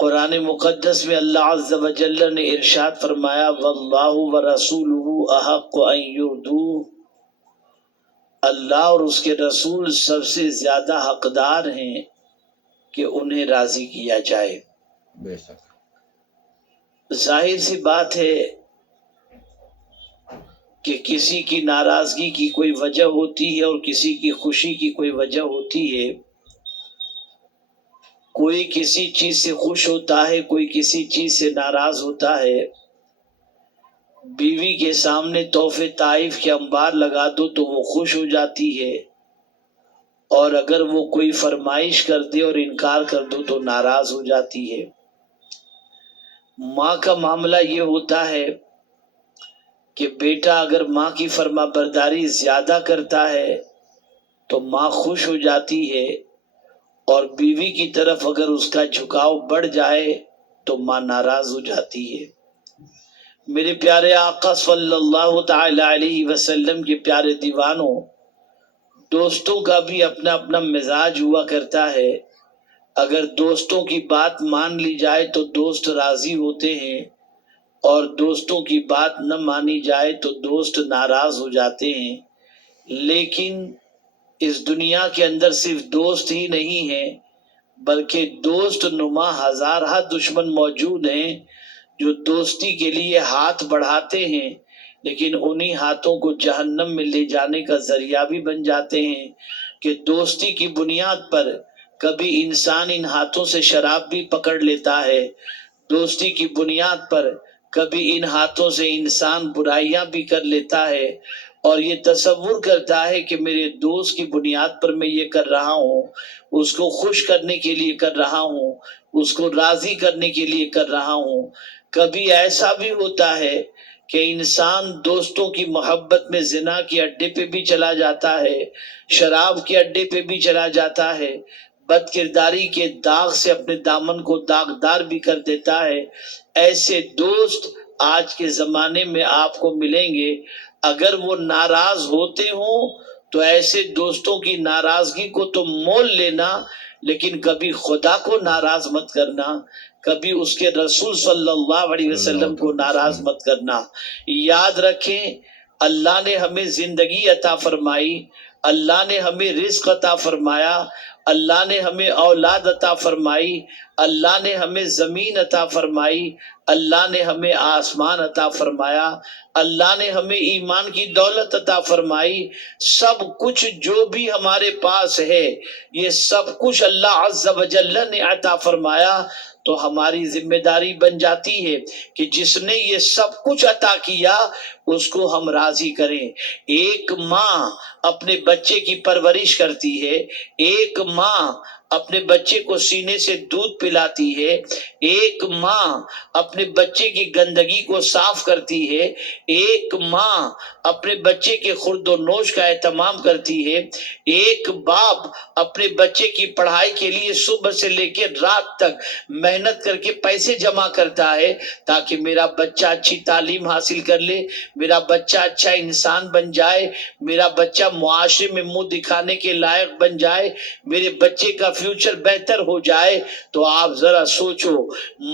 قرآن مقدس میں اللہ عز و جل نے ارشاد فرمایا واللہ ورسولہ احق ان یرضوہ، اللہ اور اس کے رسول سب سے زیادہ حقدار ہیں کہ انہیں راضی کیا جائے۔ بے شک ظاہر سی بات ہے کہ کسی کی ناراضگی کی کوئی وجہ ہوتی ہے اور کسی کی خوشی کی کوئی وجہ ہوتی ہے۔ کوئی کسی چیز سے خوش ہوتا ہے، کوئی کسی چیز سے ناراض ہوتا ہے۔ بیوی کے سامنے تحفے طائف کے انبار لگا دو تو وہ خوش ہو جاتی ہے، اور اگر وہ کوئی فرمائش کر دے اور انکار کر دو تو ناراض ہو جاتی ہے۔ ماں کا معاملہ یہ ہوتا ہے کہ بیٹا اگر ماں کی فرما برداری زیادہ کرتا ہے تو ماں خوش ہو جاتی ہے، اور بیوی کی طرف اگر اس کا جھکاؤ بڑھ جائے تو ماں ناراض ہو جاتی ہے۔ میرے پیارے آقا صلی اللہ تعالی علیہ وسلم کے پیارے دیوانوں، دوستوں کا بھی اپنا اپنا مزاج ہوا کرتا ہے۔ اگر دوستوں کی بات مان لی جائے تو دوست راضی ہوتے ہیں، اور دوستوں کی بات نہ مانی جائے تو دوست ناراض ہو جاتے ہیں۔ لیکن اس دنیا کے اندر صرف دوست ہی نہیں ہیں، بلکہ دوست نما ہزارہ دشمن موجود ہیں جو دوستی کے لیے ہاتھ بڑھاتے ہیں، لیکن انہی ہاتھوں کو جہنم میں لے جانے کا ذریعہ بھی بن جاتے ہیں کہ دوستی کی بنیاد پر کبھی انسان ان ہاتھوں سے شراب بھی پکڑ لیتا ہے، دوستی کی بنیاد پر کبھی ان ہاتھوں سے انسان برائیاں بھی کر لیتا ہے، اور یہ تصور کرتا ہے کہ میرے دوست کی بنیاد پر میں یہ کر رہا ہوں، اس کو خوش کرنے کے لیے کر رہا ہوں، اس کو راضی کرنے کے لیے کر رہا ہوں۔ کبھی ایسا بھی ہوتا ہے کہ انسان دوستوں کی محبت میں زنا کے اڈے پہ بھی چلا جاتا ہے، شراب کے اڈے پہ بھی چلا جاتا ہے، بد کرداری کے داغ سے اپنے دامن کو داغدار بھی کر دیتا ہے۔ ایسے دوست آج کے زمانے میں آپ کو ملیں گے۔ اگر وہ ناراض ہوتے ہوں تو ایسے دوستوں کی ناراضگی کو تو مول لینا، لیکن کبھی خدا کو ناراض مت کرنا، کبھی اس کے رسول صلی اللہ علیہ وسلم کو ناراض مت کرنا۔ یاد رکھیں، اللہ نے ہمیں زندگی عطا فرمائی، اللہ نے ہمیں رزق عطا فرمایا، اللہ نے ہمیں اولاد عطا فرمائی، اللہ نے ہمیں زمین عطا فرمائی، اللہ نے ہمیں آسمان عطا فرمایا، اللہ نے ہمیں ایمان کی دولت عطا فرمائی۔ سب کچھ جو بھی ہمارے پاس ہے یہ سب کچھ اللہ عز و جل نے عطا فرمایا، تو ہماری ذمہ داری بن جاتی ہے کہ جس نے یہ سب کچھ عطا کیا اس کو ہم راضی کریں۔ ایک ماں اپنے بچے کی پرورش کرتی ہے، ایک ماں اپنے بچے کو سینے سے دودھ پلاتی ہے، ایک ماں اپنے بچے کی گندگی کو صاف کرتی ہے، ایک ماں اپنے بچے کے خورد و نوش کا اہتمام کرتی ہے، ایک باپ اپنے بچے کی پڑھائی کے لیے صبح سے لے کے رات تک محنت کر کے پیسے جمع کرتا ہے تاکہ میرا بچہ اچھی تعلیم حاصل کر لے، میرا بچہ اچھا انسان بن جائے، میرا بچہ معاشرے میں منہ دکھانے کے لائق بن جائے، میرے بچے کا فیوچر بہتر ہو جائے۔ تو آپ ذرا سوچو،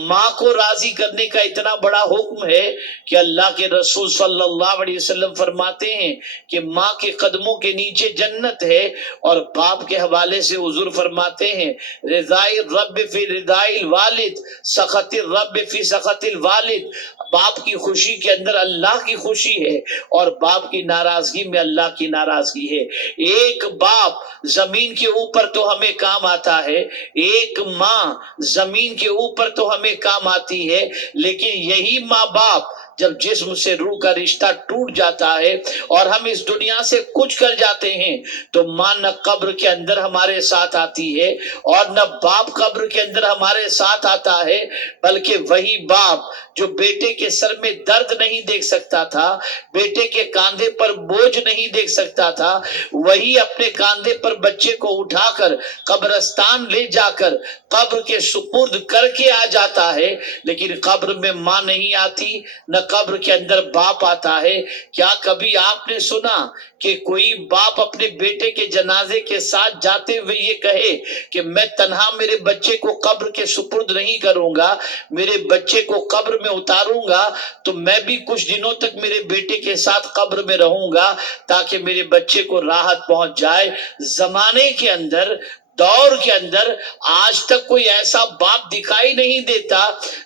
ماں کو راضی کرنے کا اتنا بڑا حکم ہے کہ اللہ کے رسول صلی اللہ علیہ وسلم فرماتے ہیں کہ ماں کے قدموں کے نیچے جنت ہے، اور باپ کے حوالے سے حضور فرماتے ہیں رضاء الرب فی رضاء الوالد، سخط الرب فی سخط الوالد۔ باپ کی خوشی کے اندر اللہ کی خوشی ہے، اور باپ کی ناراضگی میں اللہ کی ناراضگی ہے۔ ایک باپ زمین کے اوپر تو ہمیں کام آتا ہے، ایک ماں زمین کے اوپر تو ہمیں کام آتی ہے، لیکن یہی ماں باپ جب جسم سے روح کا رشتہ ٹوٹ جاتا ہے اور ہم اس دنیا سے کچھ کر جاتے ہیں تو ماں نہ قبر کے اندر ہمارے ساتھ آتی ہے اور نہ باپ قبر کے اندر ہمارے ساتھ آتا ہے، بلکہ وہی باپ جو بیٹے کے سر میں درد نہیں دیکھ سکتا تھا، بیٹے کے کاندھے پر بوجھ نہیں دیکھ سکتا تھا، وہی اپنے کاندھے پر بچے کو اٹھا کر قبرستان لے جا کر قبر کے سپرد کر کے آ جاتا ہے۔ لیکن قبر میں ماں نہیں آتی، نہ قبر کے اندر باپ آتا ہے. کیا کبھی آپ نے سنا کہ کوئی باپ اپنے بیٹے کے جنازے کے ساتھ جاتے ہوئے یہ کہے کہ میں تنہا میرے بچے کو قبر کے سپرد نہیں کروں گا, میرے بچے کو قبر میں اتاروں گا تو میں بھی کچھ دنوں تک میرے بیٹے کے ساتھ قبر میں رہوں گا تاکہ میرے بچے کو راحت پہنچ جائے. زمانے کے اندر, دور کے اندر آج تک کوئی ایسا باپ دکھائی نہیں دیتا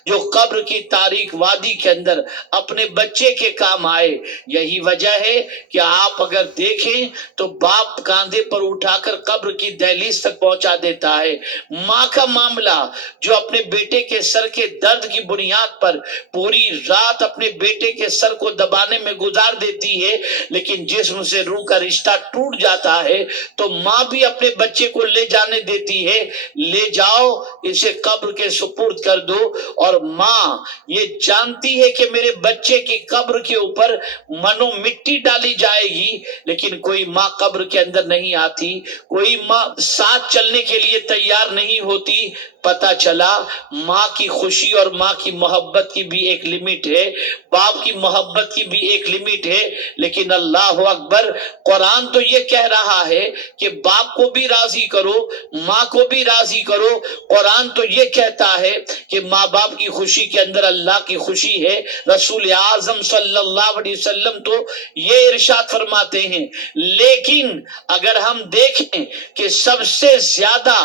جو قبر کی تاریک وادی کے اندر اپنے بچے کے کام آئے. یہی وجہ ہے کہ آپ اگر دیکھیں تو باپ کاندھے پر اٹھا کر قبر کی دہلیز تک پہنچا دیتا ہے. ماں کا معاملہ جو اپنے بیٹے کے سر کے درد کی بنیاد پر پوری رات اپنے بیٹے کے سر کو دبانے میں گزار دیتی ہے, لیکن جسم سے روح کا رشتہ ٹوٹ جاتا ہے تو ماں بھی اپنے بچے کو لے جانے دیتی ہے, لے جاؤ اسے قبر کے سپرد کر دو. اور ماں یہ جانتی ہے کہ میرے بچے کی قبر کے اوپر منو مٹی ڈالی جائے گی, لیکن کوئی ماں قبر کے اندر نہیں آتی, کوئی ماں ساتھ چلنے کے لیے تیار نہیں ہوتی. پتا چلا ماں کی خوشی اور ماں کی محبت کی بھی ایک لمٹ ہے, باپ کی محبت کی بھی ایک لمٹ ہے. لیکن اللہ اکبر, قرآن تو یہ کہہ رہا ہے کہ باپ کو بھی راضی کرو, ماں کو بھی راضی کرو. قرآن تو یہ کہتا ہے کہ ماں باپ کی خوشی کے اندر اللہ کی خوشی ہے. رسول اعظم صلی اللہ علیہ وسلم تو یہ ارشاد فرماتے ہیں. لیکن اگر ہم دیکھیں کہ سب سے زیادہ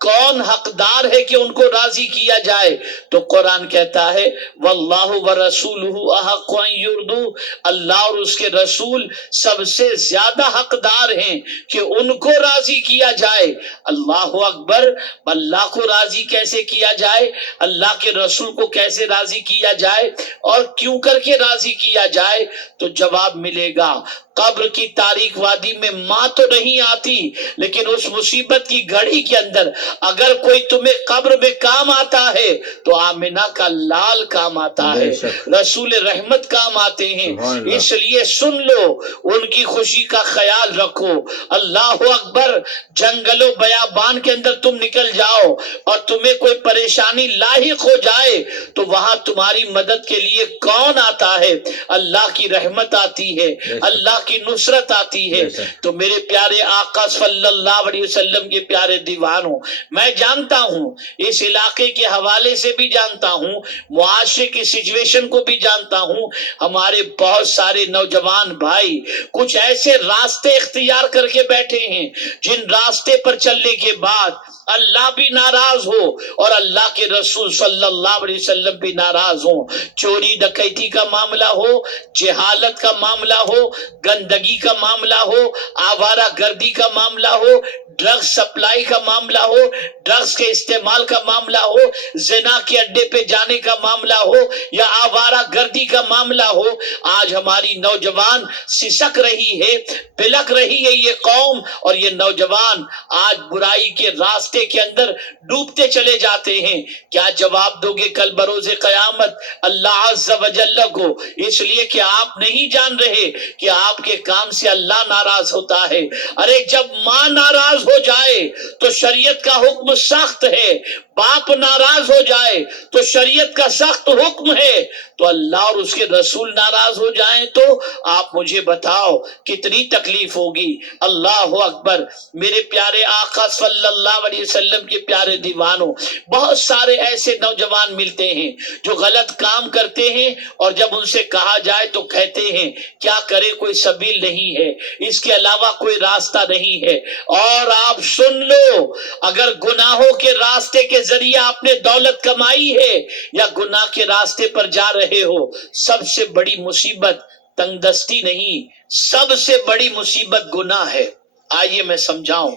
کون حقدار ہے کہ ان کو راضی کیا جائے تو قرآن کہتا ہے واللہ ورسولہ احق ان یرضوا, اللہ اور اس کے رسول سب سے زیادہ حقدار ہیں کہ ان کو راضی کیا جائے. اللہ اکبر, اللہ کو راضی کیسے کیا جائے, اللہ کے رسول کو کیسے راضی کیا جائے اور کیوں کر کے راضی کیا جائے, تو جواب ملے گا قبر کی تاریک وادی میں ماں تو نہیں آتی, لیکن اس مصیبت کی گھڑی کے اندر اگر کوئی تمہیں قبر میں کام آتا ہے تو آمنہ کا لال کام آتا ہے, رسول رحمت کام آتے ہیں. اس لیے سن لو, ان کی خوشی کا خیال رکھو. اللہ اکبر, جنگل و بیابان کے اندر تم نکل جاؤ اور تمہیں کوئی پریشانی لاحق ہو جائے تو وہاں تمہاری مدد کے لیے کون آتا ہے؟ اللہ کی رحمت آتی ہے, اللہ کی نصرت آتی ہے. تو میرے پیارے آقا صلی اللہ علیہ وسلم کے پیارے دیوانوں, میں جانتا ہوں, اس علاقے کے حوالے سے بھی جانتا ہوں, معاشرے کی سچویشن کو بھی جانتا ہوں, ہمارے بہت سارے نوجوان بھائی کچھ ایسے راستے اختیار کر کے بیٹھے ہیں جن راستے پر چلنے کے بعد اللہ بھی ناراض ہو اور اللہ کے رسول صلی اللہ علیہ وسلم بھی ناراض ہوں. چوری ڈکیتی کا معاملہ ہو, جہالت کا معاملہ ہو, گندگی کا معاملہ ہو, آوارہ گردی کا معاملہ ہو, ڈرگ سپلائی کا معاملہ ہو, ڈرگز کے استعمال کا معاملہ ہو, زنا کے اڈے پہ جانے کا معاملہ ہو یا آوارہ گردی کا معاملہ ہو, آج ہماری نوجوان سسک رہی ہے, بلک رہی ہے یہ قوم, اور یہ نوجوان آج برائی کے راستے کے اندر ڈوبتے چلے جاتے ہیں. کیا جواب دو گے کل بروز قیامت اللہ عز و جل کو؟ اس لیے کہ آپ نہیں جان رہے کہ آپ کے کام سے اللہ ناراض ہوتا ہے. ارے جب ماں ناراض ہو جائے تو شریعت کا حکم سخت ہے, باپ ناراض ہو جائے تو شریعت کا سخت حکم ہے, تو اللہ اور اس کے رسول ناراض ہو جائیں تو آپ مجھے بتاؤ کتنی تکلیف ہوگی. اللہ اکبر, میرے پیارے آقا صلی اللہ علیہ وسلم کے پیارے دیوانوں, بہت سارے ایسے نوجوان ملتے ہیں جو غلط کام کرتے ہیں اور جب ان سے کہا جائے تو کہتے ہیں کیا کرے, کوئی سبیل نہیں ہے, اس کے علاوہ کوئی راستہ نہیں ہے. اور آپ سن لو, اگر گناہوں کے راستے کے ذریعے آپ نے دولت کمائی ہے یا گناہ کے راستے پر جا رہے ہو, سب سے بڑی مصیبت تنگ دستی نہیں, سب سے بڑی مصیبت گناہ ہے. آئیے میں سمجھاؤں.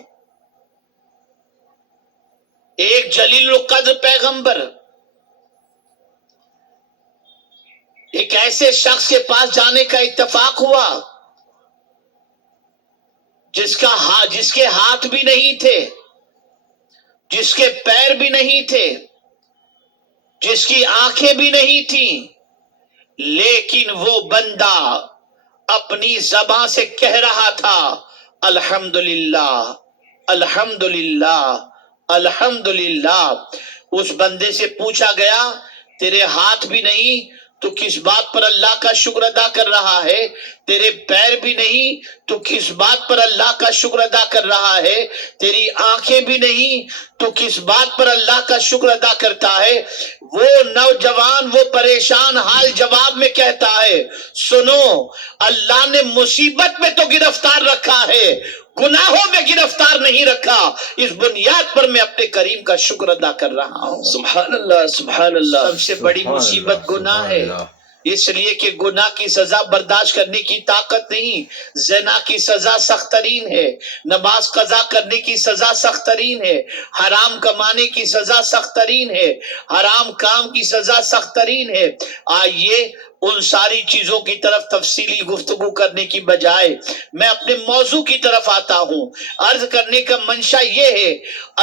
ایک جلیل القدر پیغمبر ایک ایسے شخص کے پاس جانے کا اتفاق ہوا جس کے ہاتھ بھی نہیں تھے, جس کے پیر بھی نہیں تھے, جس کی آنکھیں بھی نہیں تھیں, لیکن وہ بندہ اپنی زبان سے کہہ رہا تھا الحمدللہ الحمدللہ الحمدللہ. اس بندے سے پوچھا گیا تیرے ہاتھ بھی نہیں, تو کس بات پر اللہ کا شکر ادا کر رہا ہے؟ تیرے پیر بھی نہیں تو کس بات پر اللہ کا شکر ادا کر رہا ہے؟ تیری آنکھیں بھی نہیں تو کس بات پر اللہ کا شکر ادا کرتا ہے؟ وہ نوجوان وہ پریشان حال جواب میں کہتا ہے، سنو، اللہ نے مصیبت میں تو گرفتار رکھا ہے، گناہوں میں گرفتار نہیں رکھا، اس بنیاد پر میں اپنے کریم کا شکر ادا کر رہا ہوں۔ سبحان اللہ، سبحان اللہ، سب سے بڑی مصیبت گناہ ہے، اس لیے کہ گناہ کی سزا برداشت کرنے کی طاقت نہیں۔ زنا کی سزا سخت ترین ہے، نماز قضا کرنے کی سزا سخت ترین ہے، حرام کمانے کی سزا سخت ترین ہے، حرام کام کی سزا سخت ترین ہے۔ آئیے ان ساری چیزوں کی طرف تفصیلی گفتگو کرنے کی بجائے میں اپنے موضوع کی طرف آتا ہوں۔ عرض کرنے کا منشا یہ ہے،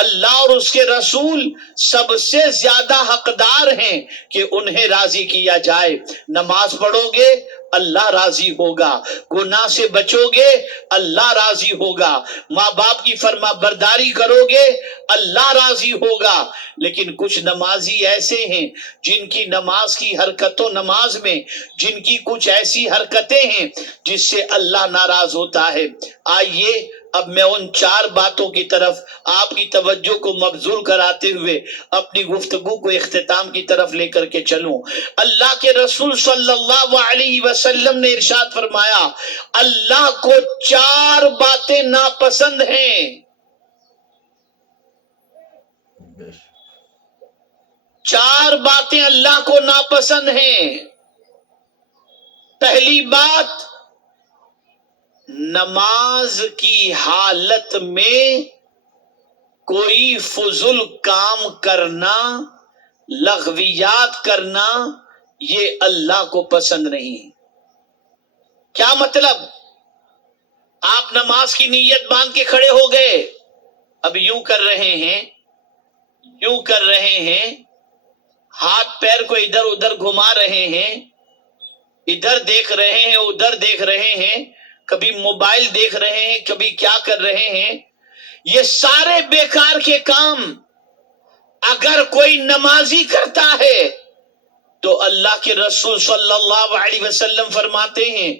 اللہ اور اس کے رسول سب سے زیادہ حقدار ہیں کہ انہیں راضی کیا جائے۔ نماز پڑھو گے اللہ راضی ہوگا، گناہ سے بچو گے اللہ راضی ہوگا، ماں باپ کی فرما برداری کرو گے اللہ راضی ہوگا۔ لیکن کچھ نمازی ایسے ہیں جن کی نماز کی حرکتوں نماز میں جن کی کچھ ایسی حرکتیں ہیں جس سے اللہ ناراض ہوتا ہے۔ آئیے اب میں ان 4 باتوں کی طرف آپ کی توجہ کو مبذول کراتے ہوئے اپنی گفتگو کو اختتام کی طرف لے کر کے چلوں۔ اللہ کے رسول صلی اللہ علیہ وسلم نے ارشاد فرمایا، اللہ کو 4 باتیں ناپسند ہیں۔ 4 باتیں اللہ کو ناپسند ہیں۔ پہلی بات، نماز کی حالت میں کوئی فضول کام کرنا، لغویات کرنا، یہ اللہ کو پسند نہیں۔ کیا مطلب؟ آپ نماز کی نیت باندھ کے کھڑے ہو گئے، اب یوں کر رہے ہیں، یوں کر رہے ہیں، ہاتھ پیر کو ادھر ادھر گھما رہے ہیں، ادھر دیکھ رہے ہیں ادھر دیکھ رہے ہیں، کبھی موبائل دیکھ رہے ہیں، کبھی کیا کر رہے ہیں۔ یہ سارے بیکار کے کام اگر کوئی نمازی کرتا ہے تو اللہ کے رسول صلی اللہ علیہ وسلم فرماتے ہیں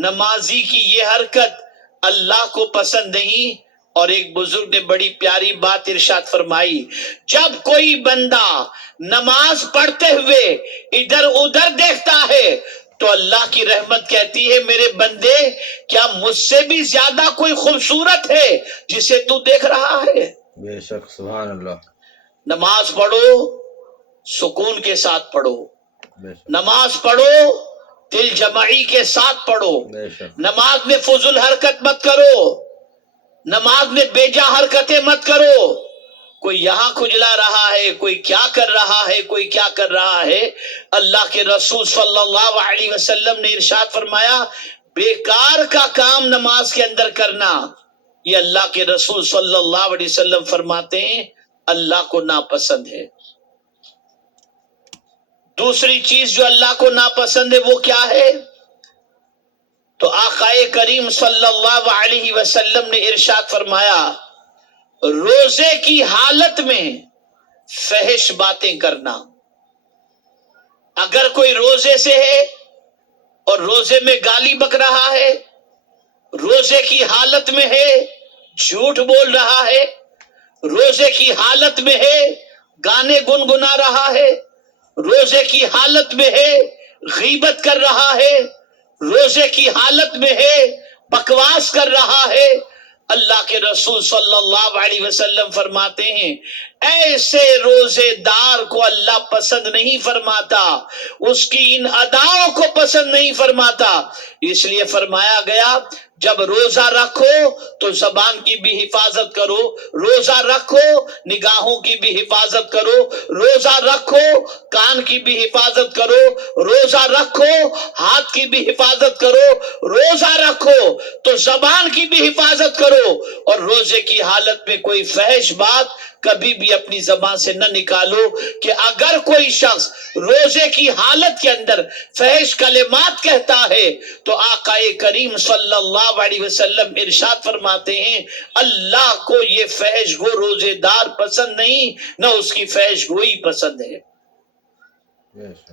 نمازی کی یہ حرکت اللہ کو پسند نہیں۔ اور ایک بزرگ نے بڑی پیاری بات ارشاد فرمائی، جب کوئی بندہ نماز پڑھتے ہوئے ادھر ادھر دیکھتا ہے تو اللہ کی رحمت کہتی ہے، میرے بندے کیا مجھ سے بھی زیادہ کوئی خوبصورت ہے جسے تو دیکھ رہا ہے؟ بے شک، سبحان اللہ۔ نماز پڑھو سکون کے ساتھ پڑھو، بے شک، نماز پڑھو دل جمعی کے ساتھ پڑھو، بے شک، نماز میں فضول حرکت مت کرو، نماز میں بیجا حرکتیں مت کرو۔ کوئی یہاں کھجلا رہا ہے، کوئی کیا کر رہا ہے، کوئی کیا کر رہا ہے۔ اللہ کے رسول صلی اللہ علیہ وسلم نے ارشاد فرمایا، بیکار کا کام نماز کے اندر کرنا، یہ اللہ کے رسول صلی اللہ علیہ وسلم فرماتے ہیں اللہ کو ناپسند ہے۔ دوسری چیز جو اللہ کو ناپسند ہے وہ کیا ہے؟ تو آقا کریم صلی اللہ علیہ وسلم نے ارشاد فرمایا، روزے کی حالت میں فحش باتیں کرنا۔ اگر کوئی روزے سے ہے اور روزے میں گالی بک رہا ہے، روزے کی حالت میں ہے جھوٹ بول رہا ہے، روزے کی حالت میں ہے گانے گنگنا رہا ہے، روزے کی حالت میں ہے غیبت کر رہا ہے، روزے کی حالت میں ہے بکواس کر رہا ہے، اللہ کے رسول صلی اللہ علیہ وسلم فرماتے ہیں ایسے روزے دار کو اللہ پسند نہیں فرماتا، اس کی ان اداؤں کو پسند نہیں فرماتا۔ اس لیے فرمایا گیا جب روزہ رکھو تو زبان کی بھی حفاظت کرو، روزہ رکھو نگاہوں کی بھی حفاظت کرو، روزہ رکھو کان کی بھی حفاظت کرو، روزہ رکھو ہاتھ کی بھی حفاظت کرو، روزہ رکھو تو زبان کی بھی حفاظت کرو، اور روزے کی حالت میں کوئی فحش بات کبھی بھی اپنی زبان سے نہ نکالو۔ کہ اگر کوئی شخص روزے کی حالت کے اندر فحش کلمات کہتا ہے تو آقا کریم صلی اللہ علیہ وسلم ارشاد فرماتے ہیں اللہ کو یہ فحش گو روزے دار پسند نہیں، نہ اس کی فحش گوئی پسند ہے۔ بے شک،